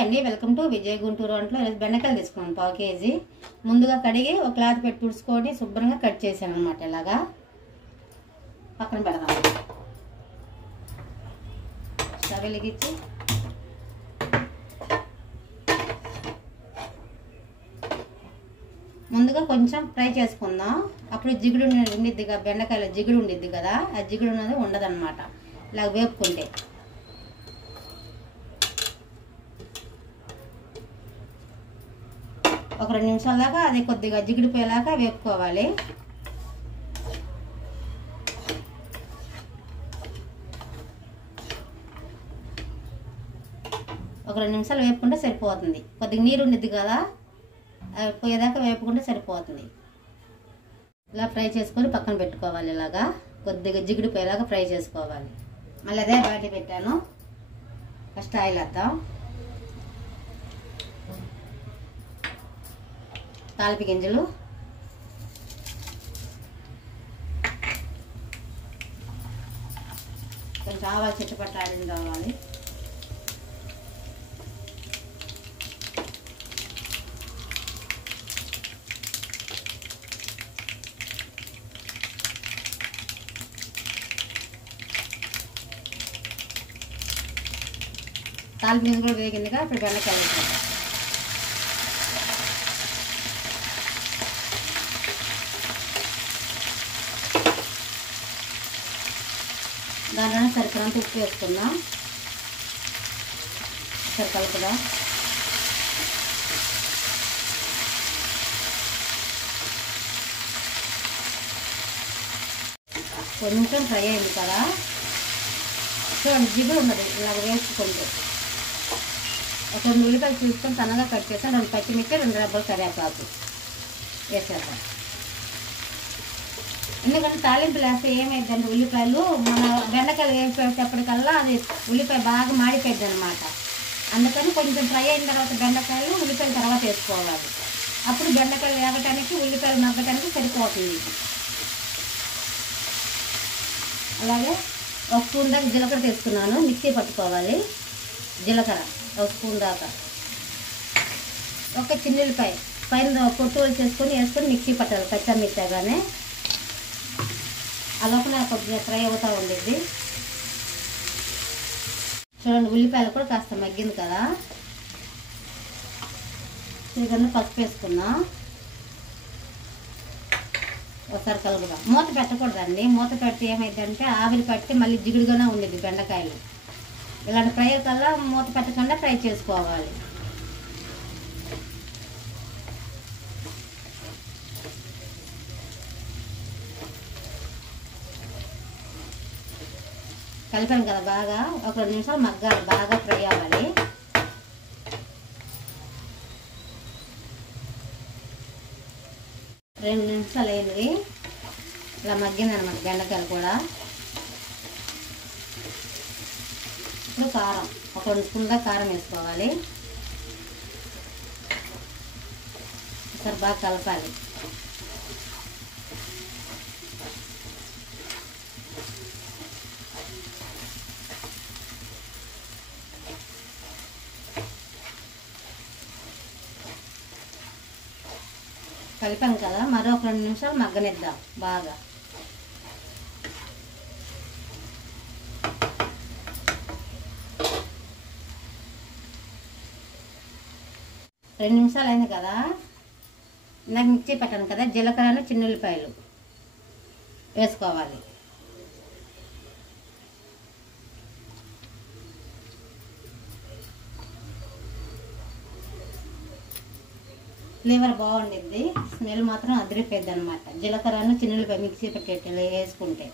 అండి welcome to Vijay Guntur వంటలో. బెండకాయలు తీసుకున్నాను పావు కేజీ. ముందుగా కడిగి ఒక క్లాత్ పెట్టి తుడుచుకొని శుభ్రంగా కట్ చేశాను అనమాట. ఇలాగా పక్కన పెడదాం. స్టవ్ వెలిగించి ముందుగా కొంచెం ఫ్రై చేసుకుందాం. అప్పుడు జిగుడు ఉండిద్దిగా, బెండకాయలో జిగుడు ఉండిద్ది కదా, ఆ జిగుడు ఉన్నది ఉండదన్నమాట ఇలా వేపుకుంటే. ఒక 2 నిమిషాల దాకా అది కొద్దిగా జిగిడిపోయేలాగా వేపుకోవాలి. ఒక 2 నిమిషాలు వేపుకుంటే సరిపోతుంది. కొద్దిగా నీరు ఉండిద్ది కదా, అది పోయేదాకా వేపుకుంటే సరిపోతుంది. ఇలా ఫ్రై చేసుకొని పక్కన పెట్టుకోవాలి. ఇలాగా కొద్దిగా జిగిడిపోయేలాగా ఫ్రై చేసుకోవాలి. మళ్ళీ అదే బయట పెట్టాను. ఫస్ట్ ఆయిల్ వేద్దాం. తాలిపి గింజలు, కొంచెం ఆవాలు చిట్టపట్ల ఆడింది కావాలి. తాలిపి గింజలు కూడా వేగిందిగా, ఇప్పుడు బెండకాయలు వేద్దాం. దాంట్లోనే సరిపడంత ఉప్పు వేసుకుందాం. సరి కలుపుదాం. కొంచెం ఫ్రై అయింది కదా, చూడండి జిగురు ఉన్నది. ఇలాగ వేసుకుంటే ఒక 2 ఉల్లిపాయలు తీసుకొని సన్నగా కట్ చేసాం. 2 పచ్చిమిర్చి, 2 రెబ్బలు కరివేపాకు వేసేద్దాం. ఎందుకంటే తాలింపులు వేస్తే ఏమైందంటే ఉల్లిపాయలు మన బెండకాయలు వేసేటప్పటికల్లా అది ఉల్లిపాయ బాగా మాడిపోయింది అనమాట. అందుకని కొంచెం ఫ్రై అయిన తర్వాత బెండకాయలు, ఉల్లిపాయల తర్వాత వేసుకోవాలి. అప్పుడు బెండకాయలు వేగటానికి, ఉల్లిపాయలు మగ్గటానికి సరిపోతుంది. అలాగే 1 స్పూన్ దాకా జీలకర్ర తీసుకున్నాను, మిక్సీ పట్టుకోవాలి. జీలకర్ర 1 స్పూన్ దాకా, ఒక చిన్న ఉల్లిపాయ పైన పొట్టు చేసుకొని వేసుకొని మిక్సీ పట్టాలి పచ్చిమిర్చిగానే. అలోపల కొద్దిగా ఫ్రై అవుతూ ఉండేది. చూడండి ఉల్లిపాయలు కూడా కాస్త మగ్గింది కదా. చిన్న పసుపు వేసుకున్నా. ఒకసారి కలుపుదాం. మూత పెట్టకూడదండి. మూత పెడితే ఏమైందంటే ఆవిరి పట్టి మళ్ళీ జిగుడుగానే ఉండేది బెండకాయలు. ఇలాంటి ఫ్రై కల్లా మూత పెట్టకుండా ఫ్రై చేసుకోవాలి. కలిపాను కదా బాగా, ఒక 2 నిమిషాలు మగ్గాలి, బాగా ఫ్రై అవ్వాలి. రెండు నిమిషాలు అయింది. ఇలా మగ్గింది అనమాట బెండకాయలు కూడా. ఇప్పుడు కారం, ఒక 2 స్పూన్ల కారం వేసుకోవాలి. ఒకసారి బాగా కలపాలి. కలిపాం కదా, మరో ఒక 2 నిమిషాలు మగ్గనిద్దాం బాగా. రెండు నిమిషాలు అయింది కదా. నాకు మిక్సీ పెట్టాను కదా, జీలకర్ర, చిన్న ఉల్లిపాయలు వేసుకోవాలి. ఫ్లేవర్ బాగుండిద్ది, స్మెల్ మాత్రం అదిరిపోద్ది అనమాట. జీలకర్ర, చిన్న ఉల్లిపాయ మిక్సీ పెట్టేటి వేసుకుంటే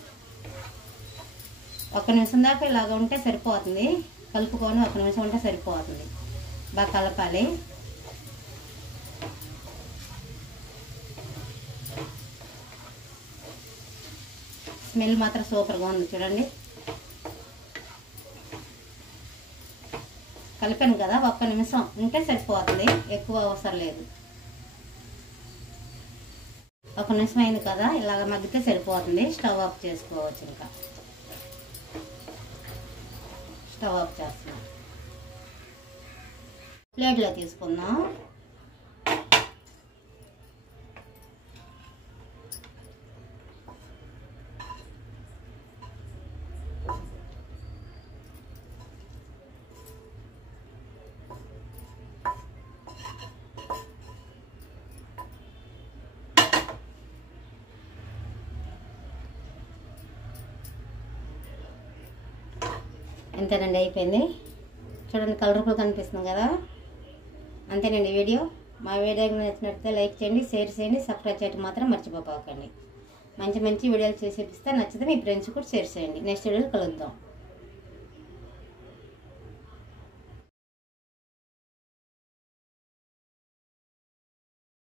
1 నిమిషం దాకా ఇలాగ ఉంటే సరిపోతుంది. కలుపుకొని 1 నిమిషం ఉంటే సరిపోతుంది. బాగా కలపాలి. స్మెల్ మాత్రం సూపర్గా ఉంది చూడండి. కలిపాను కదా, 1 నిమిషం ఉంటే సరిపోతుంది, ఎక్కువ అవసరం లేదు. 1 నిమిషం అయింది కదా, ఇలాగ మగ్గితే సరిపోతుంది. స్టవ్ ఆఫ్ చేసుకోవచ్చు. ఇంకా స్టవ్ ఆఫ్ చేస్తున్నాను. ప్లేట్లో తీసుకుందాం. అంతేనండి, అయిపోయింది. చూడండి కలర్ఫుల్ కనిపిస్తుంది కదా. అంతేనండి వీడియో. మా వీడియో నచ్చినట్లయితే లైక్ చేయండి, షేర్ చేయండి, సబ్స్క్రైబ్ చేయడం మాత్రం మర్చిపోకండి. మంచి మంచి వీడియోలు చేసి ఇస్తే నచ్చితే మీ ఫ్రెండ్స్ కూడా షేర్ చేయండి. నెక్స్ట్ వీడియోలో కలుద్దాం.